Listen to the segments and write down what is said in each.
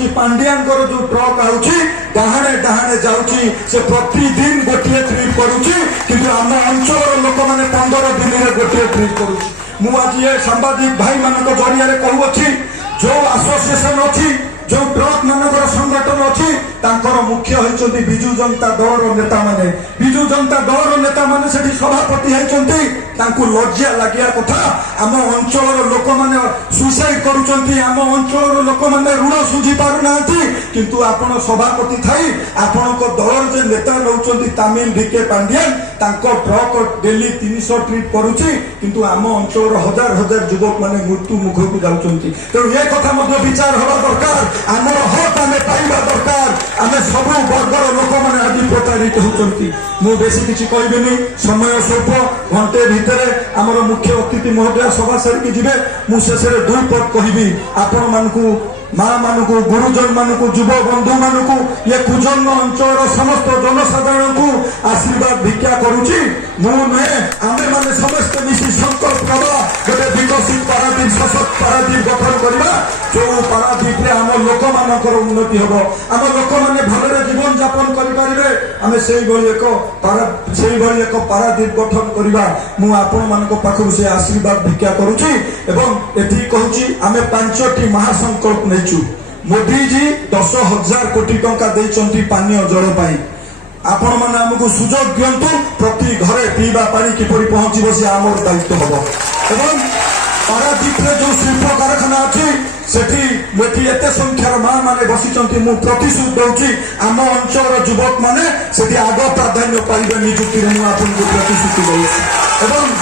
आसुची पांडियानकर जो ट्रक आउची डाहाणे डाहाणे जाउची से प्रतिदिन गोटे ट्रिप करूची किंतु आम अंचल लोक मैंने 15 दिन में गोटे ट्रिप करूची। मु आज ये सांबादिक भाई मान जरिया कहूँ जो एसोसिएशन अच्छी जो ट्रक मानकर संगठन अच्छी तांकर मुख्य होती विजु जनता दल नेता माने विजु जनता दल नेता माने सेठी सभापति होती लज्जा लगिया कथा आम अंचल लोक मैंने सुसाइड करुँच आम अंचल लोक मैंने ऋण सुझी पारना किंतु आपण सभापति थाई आपण दल जे नेता नौकरी Tamil DK Pandian truck daily 300 trip करुच्ची किंतु आम अंचल हजार हजार युवक मैंने मृत्यु मुख को जाऊँच तेणु ये कथा विचार हवा दरकार आमर हक आम पाइबा दरकार आम सब वर्गर लोक मैंने आज प्रताड़ित होती। मु बेसी किसी कहबेनी समय स्वल्प घंटे भितर आमर मुख्य अतिथि महोदय सभा सारिकी जीवे मु शेष 2 पद कहबी आपण मानकु माँ मानकु गुरुजन मानकु युव बंधु मानकु ये कुजंग अंचल समस्त जनसाधारण को आशीर्वाद भिक्षा करुची मु नुहे आमे माने समस्त मिसी संकल्प नवा गोटे विकसित पारादीप सशक्त पारादीप गठन करवा जो पारादीप रे आम लोक मानकर उन्नति हबो आम लोक माने भलरे जीवन यापन करि परिबे आमे सेही भली एक पारादीप गठन करवा मु आपण मानक पाखु से आशीर्वाद भिक्षा करुची एवं एठी कहूची आमे 5टी महासंकल्प नेचु मोदी जी 10,000 कोटी टंका देइचंती पानीय जल पाई आपण माने हमकु सुजोग दियंतु प्रति घरे पीवा पानी किपरि पहुंचीबो से आमर दायित्व हबो एवं पारादीप रे जो शिल्प कारखाना अछि सेठी मेठी एते संख्यार मां माने बसिचंती मु प्रतिशोध दउची आम अंचल युवक माने सेठी आग प्राधान्य पाइबे नियुक्ति रे मु आपन को प्रतिश्रुति दउची एवं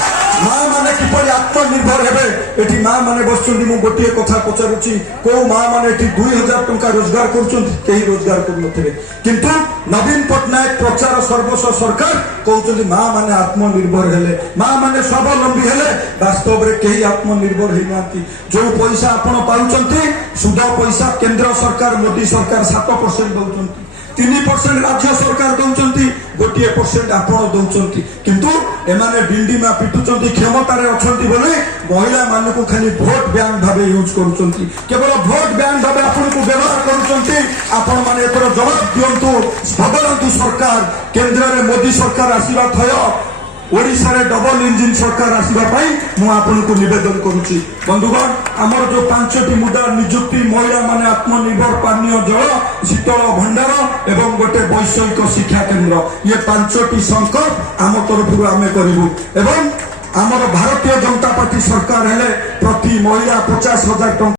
माँ माने किपरि आत्मनिर्भर हेबे एठी माँ माने बसुंती मु गोटे कथा पचारुची को माँ माने एठी 2000 टंका रोजगार करूचंती केही रोजगार करूनथिबे किंतु नवीन पटनायक प्रचार सर्वस्व सरकार कहउचंती माँ माने आत्मनिर्भर हेले माँ माने स्वावलंबी हेले वास्तव रे केही आत्मनिर्भर हेइ नांती जो पैसा आपण पाउचंती सुधा पैसा केंद्र सरकार मोदी सरकार 7% दउचंती 3% राज्य सरकार दौरान 1% आपण दौरान किंतु एमाने डिंडीमा पिटुचंती क्षमतार अच्छा बोले महिला मान को खाली भोट बैंक भाव यूज करुँच केवल भोट बैंक भाव आपन को व्यवहार करुँच माने एतर जवाब दिंतु बदलतु सरकार केंद्र में मोदी सरकार आसवा थय ओडिशा रे डबल इंजिन सरकार आसवाई मु आपन को निवेदन करुच्ची बंधुगण आमर जो 5टी मुद्दा नियुक्ति महिला माने आत्मनिर्भर पानीय जल शीतल भंडार एवं गोटे वैषयिक शिक्षा केंद्र ये 5टी संकल्प आम तरफ आम करूँ एवं आमर भारतीय जनता पार्टी सरकार हेले प्रति महिला 50,000 टंका